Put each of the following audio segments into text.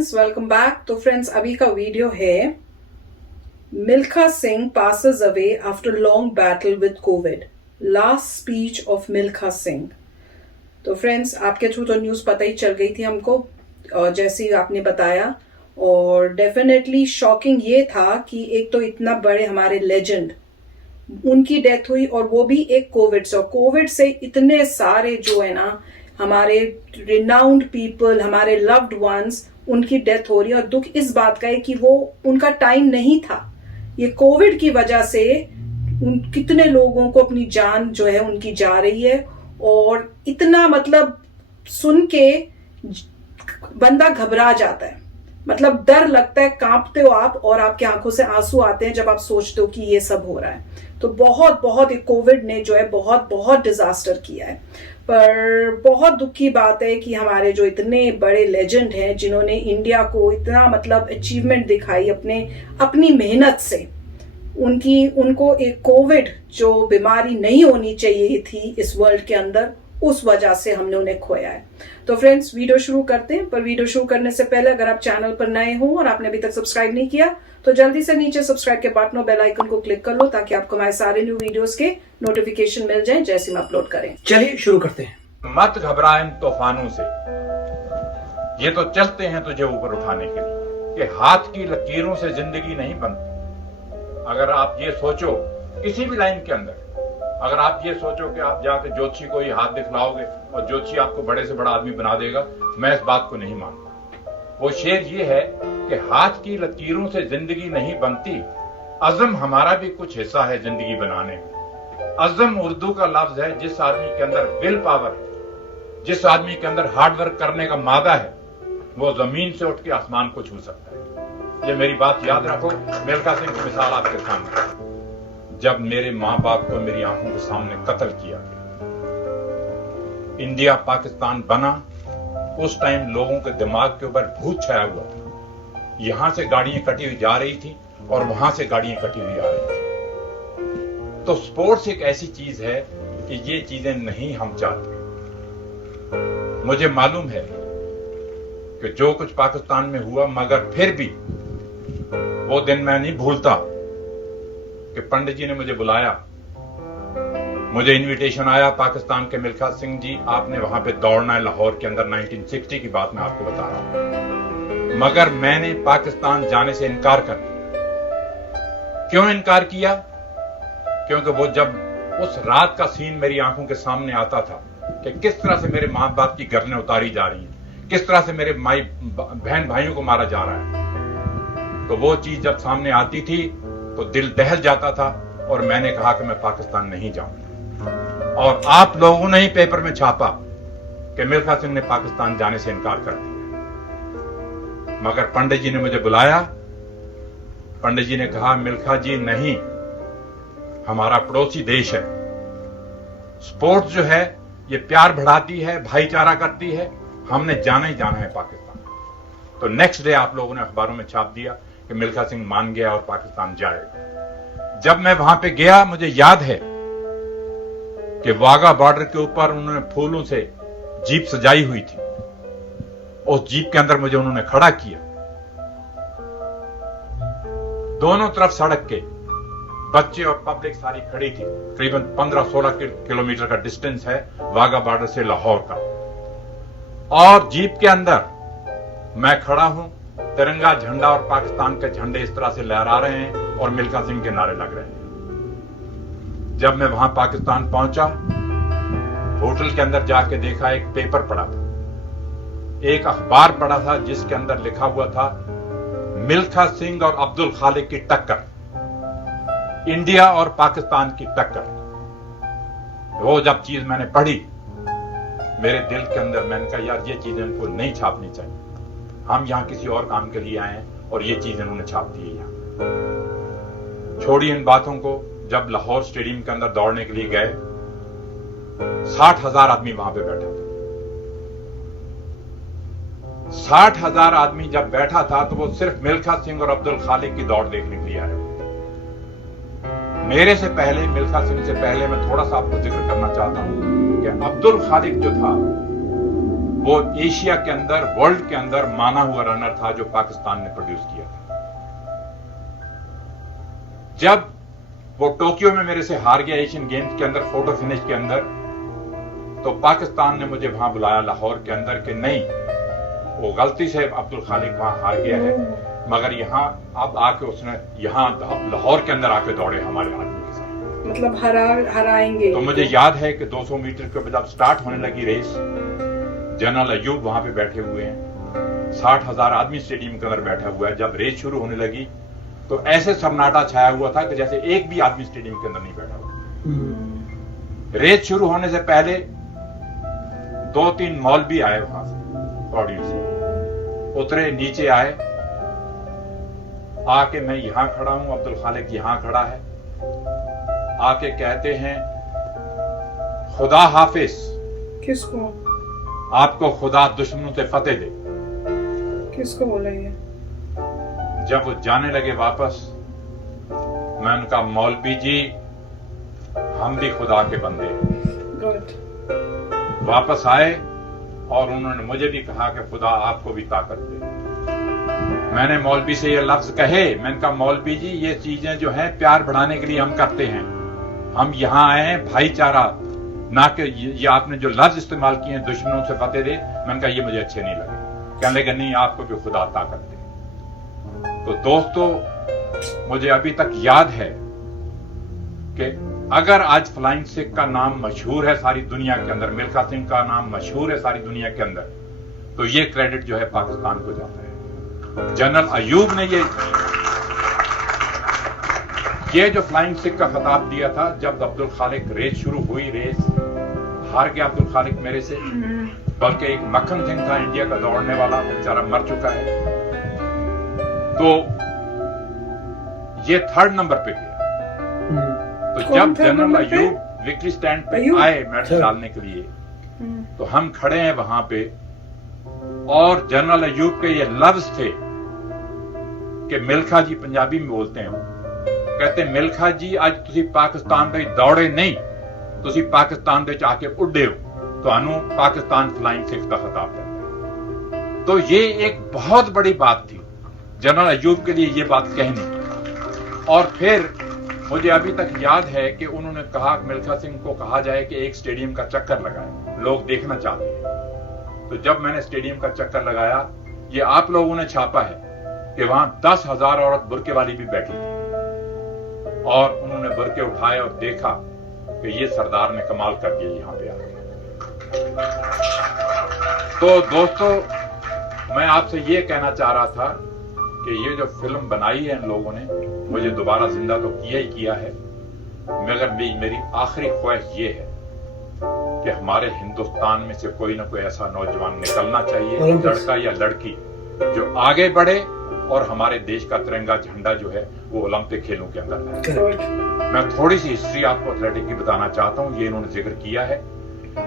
Friends, welcome back. तो friends, अभी का वीडियो है Milkha Singh passes away after long battle with COVID. Last speech of Milkha Singh. तो फ्रेंड्स, आपके थ्रू तो न्यूज़ पता ही चल गई थी हमको, और जैसे ही आपने बताया, और डेफिनेटली शॉकिंग ये था कि एक तो इतना बड़े हमारे लेजेंड, उनकी डेथ हुई, और वो भी एक कोविड से। और कोविड से इतने सारे जो है ना हमारे रिनाउंड पीपल, हमारे लव्ड वंस, उनकी डेथ हो रही है। और दुख इस बात का है कि वो उनका टाइम नहीं था। ये कोविड की वजह से कितने लोगों को अपनी जान जो है उनकी जा रही है। और इतना मतलब सुन के बंदा घबरा जाता है, मतलब डर लगता है, कांपते हो आप, और आपकी आंखों से आंसू आते हैं जब आप सोचते हो कि ये सब हो रहा है। तो बहुत बहुत कोविड ने जो है बहुत बहुत डिजास्टर किया है। पर बहुत दुख की बात है कि हमारे जो इतने बड़े लेजेंड हैं, जिन्होंने इंडिया को इतना मतलब अचीवमेंट दिखाई अपनी मेहनत से, उनको एक कोविड जो बीमारी नहीं होनी चाहिए थी इस वर्ल्ड के अंदर, उस वजह से हमने उन्हें खोया है। तो फ्रेंड्स, वीडियो शुरू करते हैं। पर वीडियो शुरू करने से पहले अगर आप चैनल पर नए हो और आपने अभी तक सब्सक्राइब नहीं किया तो जल्दी से नीचे सब्सक्राइब के बटन और बेल आइकन को क्लिक कर लो, ताकि आपको हमारे सारे न्यू वीडियोस के नोटिफिकेशन मिल जाएं जैसे हम अपलोड करें। चलिए शुरू करते हैं। मत घबराएं तूफानों से, ये तो चलते हैं तुझे ऊपर उठाने के लिए। कि हाथ की लकीरों से जिंदगी नहीं बनती। अगर आप ये सोचो किसी भी लाइन के अंदर, अगर आप ये सोचो कि आप जाके ज्योतिषी को ही हाथ दिखलाओगे और ज्योतिषी आपको बड़े से बड़ा आदमी बना देगा, मैं इस बात को नहीं मानता। वो शेर ये है कि हाथ की लकीरों से जिंदगी नहीं बनती, अज़म हमारा भी कुछ हिस्सा है जिंदगी बनाने में। अज़म उर्दू का लफ्ज है जिस आदमी के अंदर विल पावर है, जिस आदमी के अंदर हार्ड वर्क करने का मादा है, वो जमीन से उठ के आसमान को छू सकता है। ये मेरी बात याद रखो। मिल्खा सिंह की मिसाल आपके सामने। जब मेरे माँ बाप को मेरी आंखों के सामने कत्ल किया गया, इंडिया पाकिस्तान बना, उस टाइम लोगों के दिमाग के ऊपर भूत छाया हुआ था। यहां से गाड़ियां कटी हुई जा रही थी और वहां से गाड़ियां कटी हुई आ रही थी। तो स्पोर्ट्स एक ऐसी चीज है कि ये चीजें नहीं हम चाहते। मुझे मालूम है कि जो कुछ पाकिस्तान में हुआ, मगर फिर भी वो दिन मैं नहीं भूलता कि पंडित जी ने मुझे बुलाया, मुझे इनविटेशन आया पाकिस्तान के मिल्खा सिंह जी, आपने वहां पे दौड़ना है लाहौर के अंदर। 1960 की बात मैं आपको बता रहा हूं। मगर मैंने पाकिस्तान जाने से इनकार कर दिया। क्यों इनकार किया? क्योंकि वो जब उस रात का सीन मेरी आंखों के सामने आता था कि किस तरह से मेरे मां बाप की गर्दनें उतारी जा रही हैं, किस तरह से मेरे बहन भाइयों को मारा जा रहा है, तो वो चीज जब सामने आती थी तो दिल दहल जाता था। और मैंने कहा कि मैं पाकिस्तान नहीं जाऊंगा। और आप लोगों ने ही पेपर में छापा कि मिल्खा सिंह ने पाकिस्तान जाने से इनकार कर दिया। मगर पंडित जी ने मुझे बुलाया। पंडित जी ने कहा, मिल्खा जी नहीं, हमारा पड़ोसी देश है। स्पोर्ट्स जो है ये प्यार बढ़ाती है, भाईचारा करती है, हमने जाना ही जाना है पाकिस्तान। तो नेक्स्ट डे आप लोगों ने अखबारों में छाप दिया कि मिल्खा सिंह मान गया और पाकिस्तान जाएगा। जब मैं वहां पे गया, मुझे याद है कि वाघा बॉर्डर के ऊपर उन्होंने फूलों से जीप सजाई हुई थी। उस जीप के अंदर मुझे उन्होंने खड़ा किया। दोनों तरफ सड़क के बच्चे और पब्लिक सारी खड़ी थी। करीबन 15-16 किलोमीटर का डिस्टेंस है वाघा बॉर्डर से लाहौर का। और जीप के अंदर मैं खड़ा हूं, तिरंगा झंडा और पाकिस्तान के झंडे इस तरह से लहरा रहे हैं और मिल्खा सिंह के नारे लग रहे हैं। जब मैं वहां पाकिस्तान पहुंचा, होटल के अंदर जाके देखा, एक पेपर पढ़ा था, एक अखबार पढ़ा था जिसके अंदर लिखा हुआ था मिल्खा सिंह और अब्दुल खालिक की टक्कर, इंडिया और पाकिस्तान की टक्कर। वो जब चीज मैंने पढ़ी, मेरे दिल के अंदर मैंने कहा, यार ये चीजें इनको नहीं छापनी चाहिए। हम यहां किसी और काम के लिए आए हैं और ये चीज इन्होंने छाप दी है यहां। छोड़िए इन बातों को। जब लाहौर स्टेडियम के अंदर दौड़ने के लिए गए, 60,000 आदमी वहां पे बैठा था। 60,000 आदमी जब बैठा था तो वो सिर्फ मिल्खा सिंह और अब्दुल खालिक की दौड़ देखने के लिए आए। मेरे से पहले, मिल्खा सिंह से पहले मैं थोड़ा सा आपको जिक्र करना चाहता हूं कि अब्दुल खालिक जो था वो एशिया के अंदर, वर्ल्ड के अंदर माना हुआ रनर था जो पाकिस्तान ने प्रोड्यूस किया था। जब वो टोक्यो में मेरे से हार गया एशियन गेम्स के अंदर फोटो फिनिश के अंदर, तो पाकिस्तान ने मुझे वहां बुलाया लाहौर के अंदर कि नहीं, वो गलती से अब्दुल खालिक वहां हार गया है, मगर यहां अब आके उसने यहां लाहौर के अंदर आके दौड़े हमारे आदमी के साथ, मतलब हराएंगे। तो मुझे याद है कि 200 मीटर के जब स्टार्ट होने लगी रेस, जनरल अयूब वहां पे बैठे हुए हैं, 60,000 आदमी स्टेडियम के अंदर बैठा हुआ है। जब रेस शुरू होने लगी तो ऐसे सन्नाटा छाया हुआ था कि जैसे एक भी आदमी स्टेडियम के अंदर नहीं बैठा हुआ। रेस शुरू होने से पहले 2-3 मौलवी आए वहां से, ऑडियंस से उतरे, नीचे आए, आके मैं यहां खड़ा हूं, अब्दुल खालिक यहां खड़ा है, आके कहते हैं खुदा हाफिज। किसको? आपको खुदा दुश्मनों से फतेह दे। किसको बोला ये? जब वो जाने लगे वापस, मैं उनका मौलवी जी हम भी खुदा के बंदे हैं। गुड। वापस आए और उन्होंने मुझे भी कहा कि खुदा आपको भी ताकत दे। मैंने मौलवी से ये लफ्ज कहे, मैंने कहा मौलवी जी ये चीजें जो हैं प्यार बढ़ाने के लिए हम करते हैं, हम यहां आए हैं भाईचारा, ना कि ये आपने जो लफ्ज इस्तेमाल किए हैं दुश्मनों से फतेह दे, मैंने कहा ये मुझे अच्छे नहीं लगे। कहने लगे नहीं, आपको भी खुदा ताकत दे। तो दोस्तों, मुझे अभी तक याद है कि अगर आज फ्लाइंग सिख का नाम मशहूर है सारी दुनिया के अंदर, मिल्खा सिंह का नाम मशहूर है सारी दुनिया के अंदर, तो ये क्रेडिट जो है पाकिस्तान को जाता है। जनरल अयूब ने ये जो फ्लाइंग सिख का खिताब दिया था, जब अब्दुल खालिक रेस शुरू हुई, रेस हार गया अब्दुल खालिक मेरे से, बल्कि एक मक्खन सिंह था इंडिया का दौड़ने वाला, बेचारा मर चुका है, तो ये 3rd नंबर पे गया। तो जब जनरल अयूब विक्ट्री स्टैंड पे आए मेडल डालने के लिए, तो हम खड़े हैं वहां पे, और जनरल अयूब के ये लफ्ज थे कि मिल्खा जी, पंजाबी में बोलते हैं, कहते मिल्खा जी आज तुसी पाकिस्तान दे दौड़े नहीं, तुसी पाकिस्तान दे आके उड़े हो, तो पाकिस्तान फ्लाइंग सिख का खिताब है। तो ये एक बहुत बड़ी बात थी जनरल अयूब के लिए ये बात कहनी। और फिर मुझे अभी तक याद है कि उन्होंने कहा, मिल्खा सिंह को कहा जाए कि एक स्टेडियम का चक्कर लगाए, लोग देखना चाहते हैं। तो जब मैंने स्टेडियम का चक्कर लगाया, ये आप लोगों ने छापा है कि वहां 10,000 औरत बुरके वाली भी बैठी थी, और उन्होंने बुरके उठाए और देखा कि ये सरदार ने कमाल कर दिया यहां पे आके। तो दोस्तों, मैं आपसे ये कहना चाह रहा था कि ये जो फिल्म बनाई है इन लोगों ने, मुझे दोबारा जिंदा तो किया ही किया है, मगर मेरी आखिरी ख्वाहिश ये है कि हमारे हिंदुस्तान में से कोई ना कोई ऐसा नौजवान निकलना चाहिए, लड़का या लड़की, जो आगे बढ़े और हमारे देश का तिरंगा झंडा जो है वो ओलंपिक खेलों के अंदर लाए। मैं थोड़ी सी हिस्ट्री आपको एथलेटिक की बताना चाहता हूं, ये इन्होंने जिक्र किया है।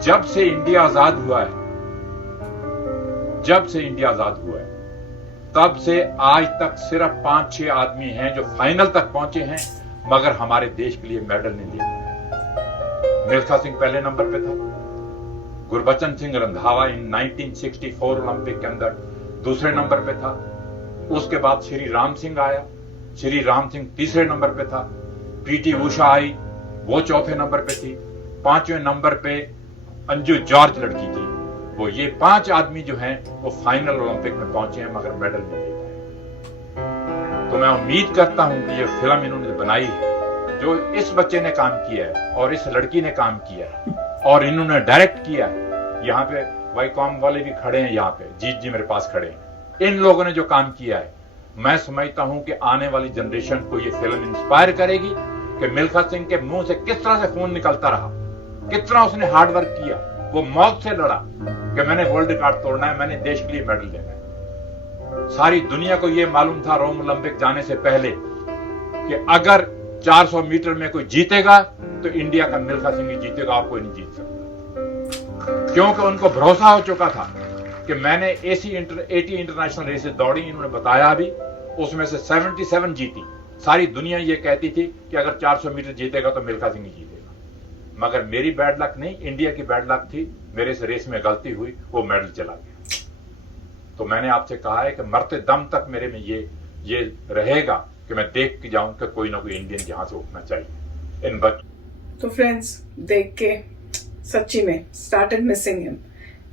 जब से इंडिया आजाद हुआ है, तब से आज तक सिर्फ 5-6 आदमी हैं जो फाइनल तक पहुंचे हैं, मगर हमारे देश के लिए मेडल नहीं लिए। मिल्खा सिंह पहले नंबर पे था, गुरबचन सिंह रंधावा इन 1964 ओलंपिक के अंदर दूसरे नंबर पे था, उसके बाद श्री राम सिंह आया, श्री राम सिंह तीसरे नंबर पे था, पीटी उषा आई, वो चौथे नंबर पे थी, 5वें नंबर पे अंजू जॉर्ज लड़की थी। वो ये 5 आदमी जो हैं वो फाइनल ओलंपिक में पहुंचे हैं, मगर मेडल नहीं ले पाए। तो मैं उम्मीद करता हूं कि ये फिल्म इन्होंने बनाई है, जो इस बच्चे ने काम किया है और इस लड़की ने काम किया है और इन्होंने डायरेक्ट किया है, यहाँ पे वाईकॉम वाले भी खड़े हैं, यहाँ पे जीत जी मेरे पास खड़े हैं, इन लोगों ने जो काम किया है, मैं समझता हूं कि आने वाली जनरेशन को ये फिल्म इंस्पायर करेगी कि मिल्खा सिंह के मुंह से किस तरह से खून निकलता रहा, कितना उसने हार्डवर्क किया, वो मौत से लड़ा कि मैंने वर्ल्ड रिकॉर्ड तोड़ना है, मैंने देश के लिए मेडल लेना है। सारी दुनिया को यह मालूम था रोम ओलंपिक जाने से पहले कि अगर 400 मीटर में कोई जीतेगा तो इंडिया का मिल्खा सिंह ही जीतेगा, और कोई नहीं जीत सकता, क्योंकि उनको भरोसा हो चुका था कि मैंने 80 इंटरनेशनल रेसेस दौड़ी, इन्होंने बताया अभी, उसमें से 77 जीती। सारी दुनिया ये कहती थी कि अगर 400 मीटर जीतेगा तो मिल्खा सिंह ही जीतेगा। मगर मेरी बैड लक नहीं, इंडिया की बैड लक थी, मेरे से रेस में गलती हुई, वो मेडल चला गया। तो मैंने आपसे कहा है कि मरते दम तक मेरे में ये रहेगा कि मैं देख के जाऊं कि कोई ना कोई इंडियन यहां से उठना चाहिए इन बच्चों। तो फ्रेंड्स, देख के सच्ची में स्टार्टेड मिसिंग हिम।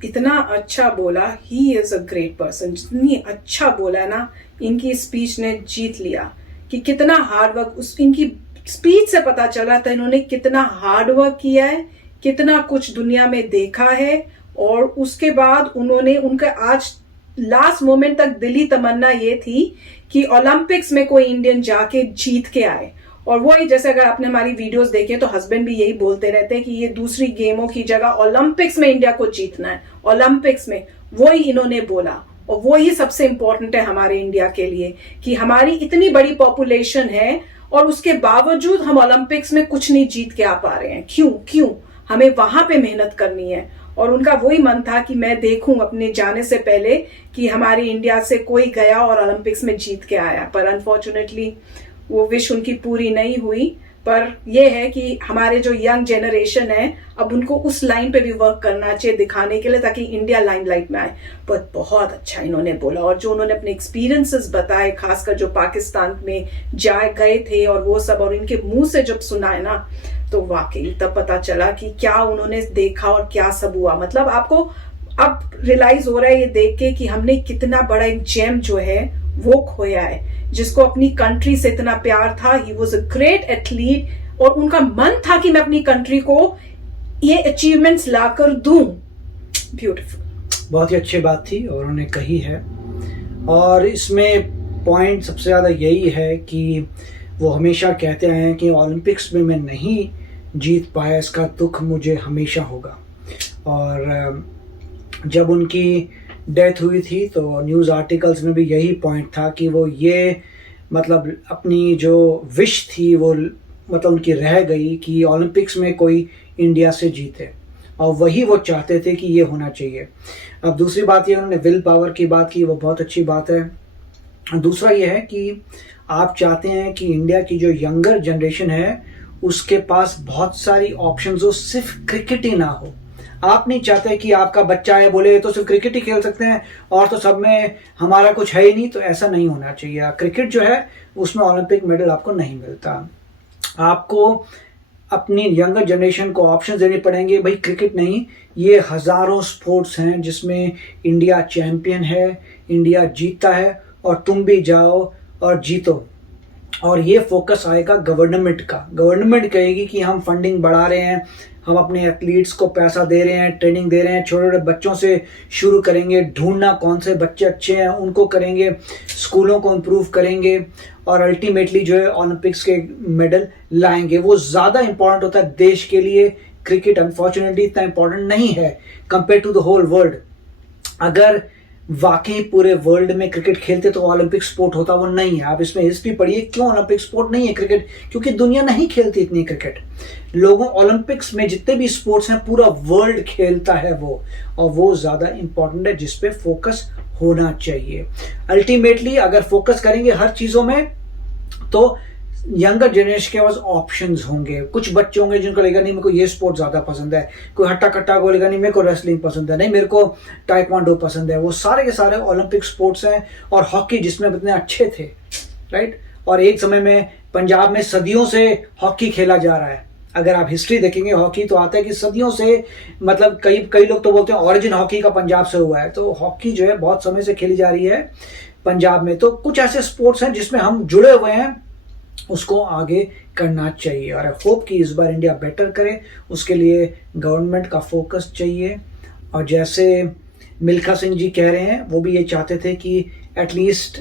इतना अच्छा बोला, he is a great person. जितनी अच्छा बोला ना, इनकी स्पीच ने जीत लिया कि कितना हार्ड वर्क, इनकी स्पीच से पता चला था इन्होंने कितना हार्ड वर्क किया है, कितना कुछ दुनिया में देखा है। और उसके बाद उन्होंने, उनका आज लास्ट मोमेंट तक दिली तमन्ना ये थी कि ओलंपिक्स में कोई इंडियन जाके जीत के आए। और वही, जैसे अगर आपने हमारी वीडियोस देखे तो हस्बैंड भी यही बोलते रहते हैं कि ये दूसरी गेमों की जगह ओलंपिक्स में इंडिया को जीतना है, ओलंपिक्स में। वही इन्होंने बोला, और वही सबसे इंपॉर्टेंट है हमारे इंडिया के लिए कि हमारी इतनी बड़ी पॉपुलेशन है और उसके बावजूद हम ओलंपिक्स में कुछ नहीं जीत के आ पा रहे हैं। क्यों? हमें वहां पे मेहनत करनी है। और उनका वही मन था कि मैं देखूं अपने जाने से पहले कि हमारी इंडिया से कोई गया और ओलंपिक्स में जीत के आया। पर अनफॉर्चुनेटली वो विश उनकी पूरी नहीं हुई। पर यह है कि हमारे जो यंग जनरेशन है, अब उनको उस लाइन पे भी वर्क करना चाहिए दिखाने के लिए, ताकि इंडिया लाइमलाइट में आए। पर बहुत अच्छा इन्होंने बोला, और जो उन्होंने अपने एक्सपीरियंसेस बताए, खासकर जो पाकिस्तान में गए थे और वो सब, और इनके मुंह से जब सुनाए ना, तो वाकई तब पता चला कि क्या उन्होंने देखा और क्या सब हुआ। मतलब आपको अब रियलाइज हो रहा है ये देख के कि हमने कितना बड़ा एक जेम जो है वो खोया है, जिसको अपनी कंट्री से इतना प्यार था। He was a great athlete, और उनका मन था कि मैं अपनी कंट्री को ये अचीवमेंट्स लाकर दूं। ब्यूटीफुल, बहुत ही अच्छी बात थी और उन्होंने कही है। और इसमें पॉइंट सबसे ज़्यादा यही है कि वो हमेशा कहते आए हैं कि ओलंपिक्स में मैं नहीं जीत पाया, इसका दुख मुझे हमेशा होगा। और जब उनकी डेथ हुई थी तो न्यूज़ आर्टिकल्स में भी यही पॉइंट था कि वो ये मतलब अपनी जो विश थी वो मतलब उनकी रह गई कि ओलंपिक्स में कोई इंडिया से जीते, और वही वो चाहते थे कि ये होना चाहिए। अब दूसरी बात ये, उन्होंने विल पावर की बात की, वो बहुत अच्छी बात है। दूसरा ये है कि आप चाहते हैं कि इंडिया की जो यंगर जनरेशन है उसके पास बहुत सारी ऑप्शंस हो, सिर्फ क्रिकेट ही ना हो। आप नहीं चाहते कि आपका बच्चा है बोले तो सिर्फ क्रिकेट ही खेल सकते हैं और तो सब में हमारा कुछ है ही नहीं, तो ऐसा नहीं होना चाहिए। क्रिकेट जो है उसमें ओलंपिक मेडल आपको नहीं मिलता। आपको अपनी यंगर जनरेशन को ऑप्शन देने पड़ेंगे। भाई क्रिकेट नहीं, ये हजारों स्पोर्ट्स हैं जिसमें इंडिया चैंपियन है, इंडिया जीतता है, और तुम भी जाओ और जीतो। और ये फोकस आएगा गवर्नमेंट का। गवर्नमेंट कहेगी कि हम फंडिंग बढ़ा रहे हैं, हम अपने एथलीट्स को पैसा दे रहे हैं, ट्रेनिंग दे रहे हैं, छोटे छोटे बच्चों से शुरू करेंगे, ढूंढना कौन से बच्चे अच्छे हैं उनको करेंगे, स्कूलों को इम्प्रूव करेंगे, और अल्टीमेटली जो है ओलंपिक्स के मेडल लाएंगे। वो ज़्यादा इंपॉर्टेंट होता है देश के लिए। क्रिकेट अनफॉर्चुनेटली इतना इंपॉर्टेंट नहीं है compare to the whole world. अगर वाकई पूरे वर्ल्ड में क्रिकेट खेलते तो ओलंपिक स्पोर्ट होता, वो नहीं है। आप इसमें हिस्ट्री पढ़िए क्यों ओलंपिक स्पोर्ट नहीं है क्रिकेट, क्योंकि दुनिया नहीं खेलती इतनी क्रिकेट। लोगों ओलंपिक्स में जितने भी स्पोर्ट्स हैं पूरा वर्ल्ड खेलता है वो, और वो ज़्यादा इंपॉर्टेंट है जिस पे फोकस होना चाहिए। अल्टीमेटली अगर फोकस करेंगे हर चीज़ों में तो यंगर जनरेशन के पास ऑप्शंस होंगे। कुछ बच्चे होंगे जिनको लगेगा नहीं मेरे को ये स्पोर्ट ज़्यादा पसंद है, कोई हट्टा कट्टा को लगेगा नहीं मेरे को रेसलिंग पसंद है, नहीं मेरे को टाइक्वांडो पसंद है। वो सारे के सारे ओलंपिक स्पोर्ट्स हैं। और हॉकी जिसमें इतने अच्छे थे, राइट। और एक समय में पंजाब में सदियों से हॉकी खेला जा रहा है। अगर आप हिस्ट्री देखेंगे हॉकी तो आता है कि सदियों से, मतलब कई लोग तो बोलते हैं ऑरिजिन हॉकी का पंजाब से हुआ है। तो हॉकी जो है बहुत समय से खेली जा रही है पंजाब में। तो कुछ ऐसे स्पोर्ट्स हैं जिसमें हम जुड़े हुए हैं, उसको आगे करना चाहिए। और आई होप कि इस बार इंडिया बेटर करे, उसके लिए गवर्नमेंट का फोकस चाहिए। और जैसे मिल्खा सिंह जी कह रहे हैं, वो भी ये चाहते थे कि एटलीस्ट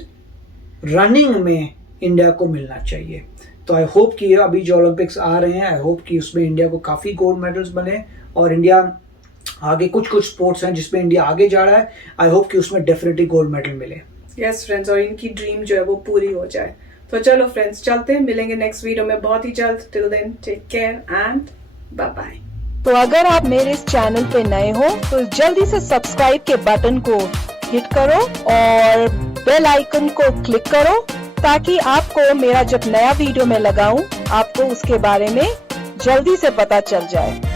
रनिंग में इंडिया को मिलना चाहिए। तो आई होप कि अभी जो ओलंपिक्स आ रहे हैं, आई होप कि उसमें इंडिया को काफ़ी गोल्ड मेडल्स बने, और इंडिया आगे कुछ स्पोर्ट्स हैं जिसमें इंडिया आगे जा रहा है, आई होप कि उसमें डेफिनेटली गोल्ड मेडल मिले। यस फ्रेंड्स, और इनकी ड्रीम जो है वो पूरी हो जाए। तो चलो फ्रेंड्स, चलते हैं, मिलेंगे नेक्स्ट वीडियो में बहुत ही जल्द। Till then take care and bye bye. तो अगर आप मेरे इस चैनल पे नए हो तो जल्दी से सब्सक्राइब के बटन को हिट करो और बेल आइकन को क्लिक करो, ताकि आपको मेरा जब नया वीडियो मैं लगाऊं आपको उसके बारे में जल्दी से पता चल जाए।